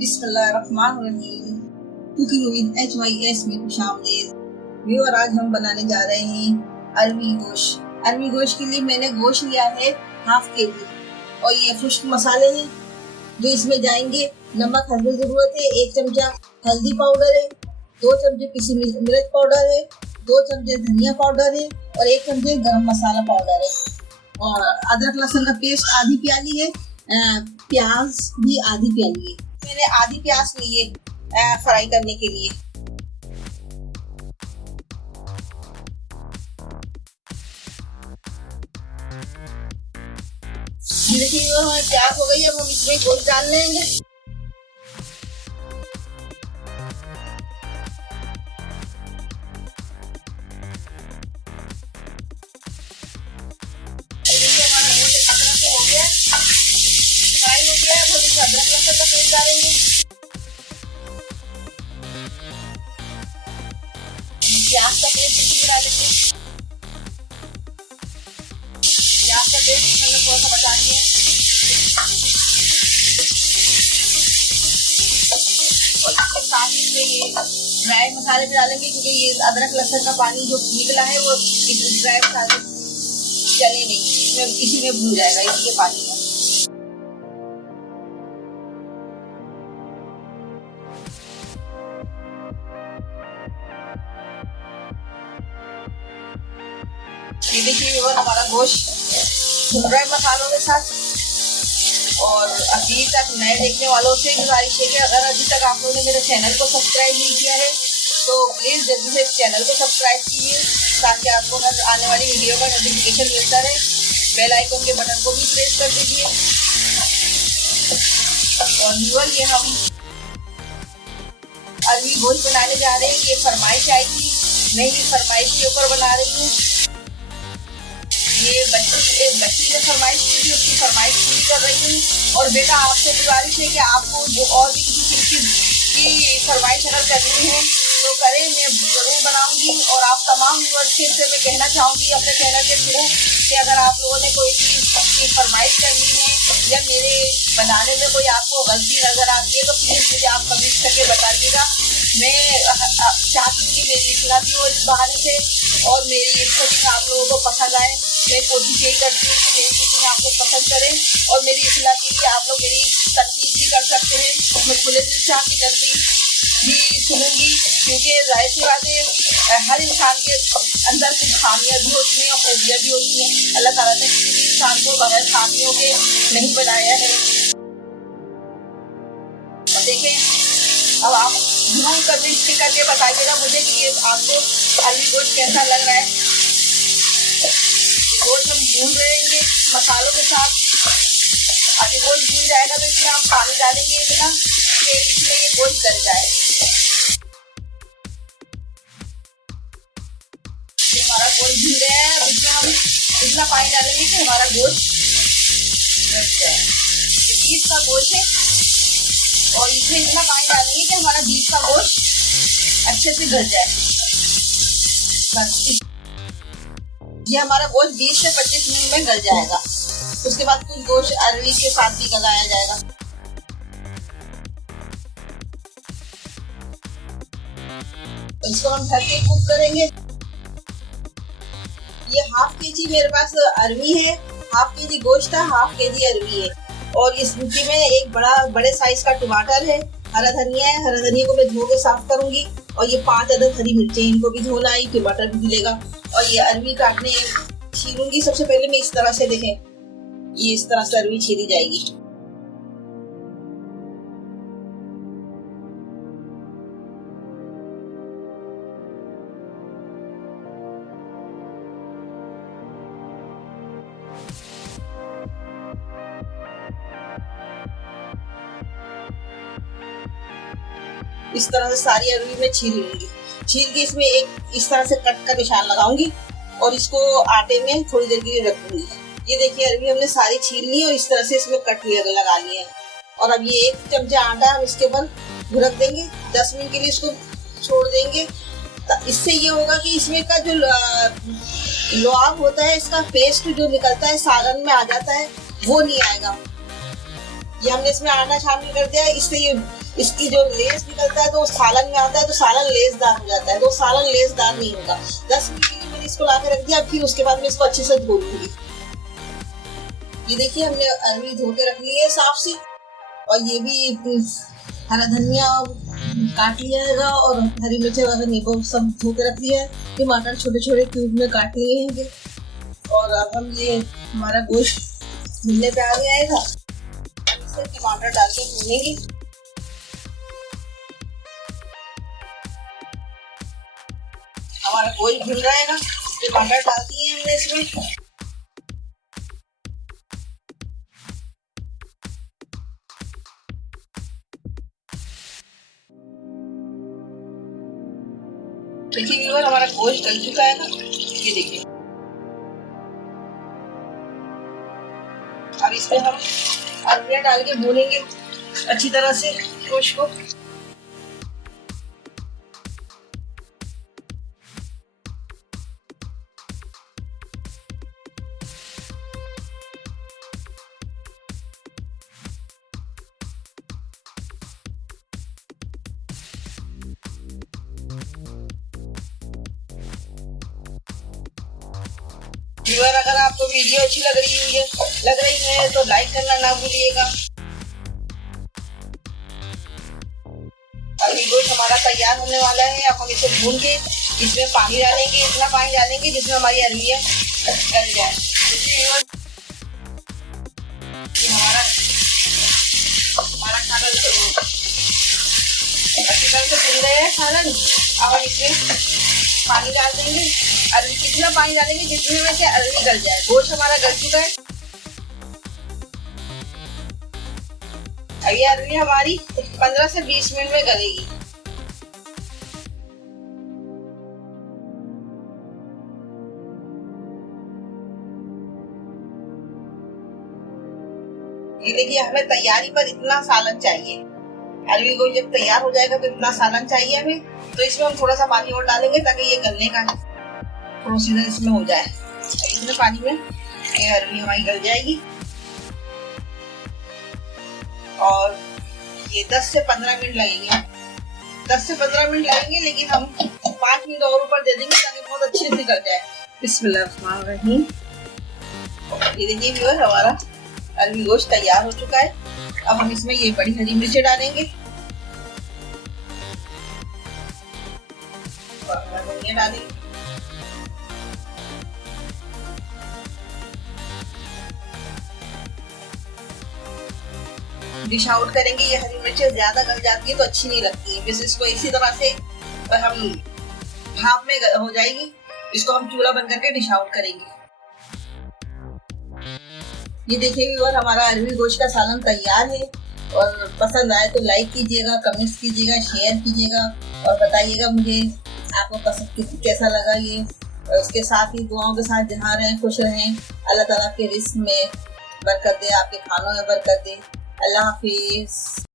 बिस्मिल्लाहिर्रहमानिर्रहीम। Cooking with HYS में खुशामदीद। Viewer, आज हम बनाने जा रहे हैं अरवी गोश्त। अरवी गोश्त के लिए मैंने गोश्त लिया है हाफ केजी और ये खुश्क मसाले हैं जो इसमें जाएंगे। नमक हल्दी ज़रूरत है, 1 चमचा हल्दी पाउडर है, 2 चमचे पिसी मिर्च पाउडर है, 2 चमचे धनिया पाउडर है और 1 चमचे गरम मसाला पाउडर है। और अदरक लहसुन का पेस्ट आधी प्याली है, प्याज भी आधी प्याली है। मैंने आधी प्याज ली है फ्राई करने के लिए। देखिए हमारी प्याज हो गई, अब हम इसमें गोश्त डाल लेंगे। अदरक लहसुन का पेस्ट डालेंगे, प्याज का पेस्ट इसमें डालेंगे। प्याज का पेस्ट मैंने थोड़ा सा बचा लिया है और इसके साथ ही इसमें ये ड्राई मसाले भी डालेंगे क्योंकि ये अदरक लहसुन का पानी जो निकला है वो ड्राई मसाले चले नहीं, इसी में भून जाएगा इसी के पानी में। ये देखिए वो हमारा गोश्त भुन रहा है मसालों के साथ। और अभी तक नए देखने वालों से गुजारिश है कि अगर अभी तक आप लोगों ने मेरे चैनल को सब्सक्राइब नहीं किया है तो प्लीज़ जल्दी से चैनल को सब्सक्राइब कीजिए ताकि आपको हर आने वाली वीडियो का नोटिफिकेशन मिलता रहे। बेल आइकन के बटन को भी प्रेस कर दीजिए। और व्यूअर, ये हम अरवी गोश्त बनाने जा रहे हैं। ये फरमाइश आई थी, मैं ये फरमाइश के ऊपर बना रही हूँ। ये बच्ची ने फरमाइश की थी, उसकी फरमाइश पूरी कर रही हूँ। और बेटा, आपसे गुजारिश है कि आपको जो और भी किसी चीज़ की फरमाइश अगर करनी है तो करें, मैं जरूर बनाऊंगी। और आप तमाम व्यूअर्स से मैं कहना चाहूँगी अपने चैनल के थ्रू कि अगर आप लोगों ने कोई चीज़ की फरमाइश करनी है या मेरे बनाने में कोई आपको गलती नज़र आती है तो प्लीज़ मुझे आप कमेंट करके बताइएगा। मैं चाहती हूँ कि मेरी इतना भी हो इस बहाने से और मेरी कुकिंग आप लोगों को पसंद आए। मैं कोशिश यही करती हूँ कि मेरी कुकिंग आप लोग पसंद करें और मेरी इतना के लिए आप लोग मेरी तनकीद भी कर सकते हैं। मैं खुले दिल से आपकी तनकीद भी सुनूंगी क्योंकि जाहिर सी बात है हर इंसान के अंदर कुछ खामियां भी होती हैं और खूबियाँ भी होती हैं। अल्लाह ताला ने किसी भी इंसान को बगैर खामियों के नहीं बनाया है। और देखें, अब आप जरूर कमेंट करके बताइएगा मुझे कि ये आपको अरवी गोश्त कैसा लग रहा है। गोश्त हम भून रहेंगे मसालों के साथ। अगर गोश्त भून जाएगा तो इसमें हम पानी डालेंगे इतना कि इसमें ये गोश्त गल जाए। ये हमारा गोश्त भून गया है, अब इसमें हम इतना पानी डालेंगे कि हमारा गोश्त गल जाए। ये बीफ का गोश्त है और इसमें इतना पानी डालेंगे कि हमारा बीफ का गोश्त अच्छे से गल जाए। ये हमारा गोश्त 20 से 25 मिनट में गल जाएगा। उसके बाद कुछ गोश्त अरवी के साथ भी गलाया जाएगा। इसको हम ढक के कुक करेंगे। ये हाफ केजी मेरे पास अरवी है, हाफ केजी गोश्त था, हाफ केजी अरवी है। और इस मिट्टी में एक बड़े साइज का टमाटर है, हरा धनिया है। हरा धनिया को मैं धो के साफ करूंगी। और ये 5 अदद हरी मिर्चें, इनको भी धोना है, टमाटर भी धुलेगा। और ये अरवी काटने छीलूंगी। सबसे पहले मैं इस तरह से, देखें, ये इस तरह से अरवी छीली जाएगी। इस तरह से सारी अरवी में छील लूंगी। छील के इसमें एक इस तरह से कट का निशान लगाऊंगी और इसको आटे में थोड़ी देर के लिए रख दूंगी। ये देखिए अरवी हमने सारी छील ली और इस तरह से इसमें कट लगा लिए हैं। और अब ये 1 चमचा आटा हम इसके ऊपर रख देंगे। 10 मिनट के लिए इसको छोड़ देंगे। इससे ये होगा कि इसमें का जो लुआब होता है, इसका पेस्ट जो निकलता है सालन में आ जाता है, वो नहीं आएगा। ये हमने इसमें आटा शामिल कर दिया है, इससे ये इसकी जो लेस निकलता है तो सालन में आता है, तो सालन लेसदार हो जाता है, तो सालन लेसदार नहीं होगा। 10 मिनट के लिए मैंने इसको ला के रख दिया। फिर उसके बाद मैं इसको अच्छे से धो लूंगी। ये देखिए हमने अरवी धो के रख ली है साफ सी, और ये भी हरा धनिया काट लिया है और हरी मिर्च वगैरह नींबू सब धो के रख लिया है। टमाटर छोटे छोटे क्यूब में काट लिए हैं। और अब हम ये हमारा गोश्त भुनने पे आ गया था, इससे टमाटर डाल के भूनेंगे। हमारा गोश्त भुन रहा है ना, टमाटर डाल दिए हमने इसमें। देखिए व्यूअर हमारा गोश्त डल चुका है ना, ये देखिए। अब इसमें हम अरवियां डाल के भूनेंगे अच्छी तरह से गोश्त को। व्यूअर अगर आपको वीडियो अच्छी लग रही है तो लाइक करना ना भूलिएगा। अभी गोश्त हमारा तैयार होने वाला है। अब हम इसे भून के इसमें पानी डालेंगे, इतना पानी डालेंगे जिसमें हमारी अरवियां गल जाए। हमारा खाना अच्छी तरह से भून गया है सालन। अब हम इसमें पानी डाल देंगे। अरवी कितना पानी डालेंगे जितने में से अरवी गल जाए। गोश्त हमारा गल चुका है। अब ये अरवी हमारी 15 से 20 मिनट में गलेगी। ये देखिए हमें तैयारी पर इतना सालन चाहिए। अरवी को जब तैयार हो जाएगा तो इतना सालन चाहिए हमें, तो इसमें हम थोड़ा सा पानी और डालेंगे ताकि ये गलने का प्रोसीजर इसमें हो जाए। इतने पानी में ये अरवी हमारी गल जाएगी। और ये 10 से 15 मिनट लगेंगे। 10 से 15 मिनट लगेंगे, लेकिन हम 5 मिनट और ऊपर दे देंगे ताकि बहुत अच्छे से गल जाए। बिस्मिल्लाहिर्रहमानिर्रहीम। ये देखिए व्यूअर हमारा अरवी गोश्त तैयार हो चुका है। अब हम इसमें ये बड़ी हरी मिर्चें डालेंगे और धनिया डालेंगे। डिश आउट करेंगे। ये हरी मिर्चें ज्यादा गल जाती है तो अच्छी नहीं लगती है। बस इसको इसी तरह से हम भाप में हो जाएगी। इसको हम चूल्हा बंद करके डिश आउट करेंगे। ये देखिए व्यूअर हमारा अरवी गोश्त का सालन तैयार है। और पसंद आए तो लाइक कीजिएगा, कमेंट्स कीजिएगा, शेयर कीजिएगा और बताइएगा मुझे आपको कैसा लगा ये। और इसके साथ ही दुआओं के साथ जहाँ रहें खुश रहें। अल्लाह ताला के रिस्क में बरकत दे, आपके खानों में बरकत दे। अल्लाह हाफिज।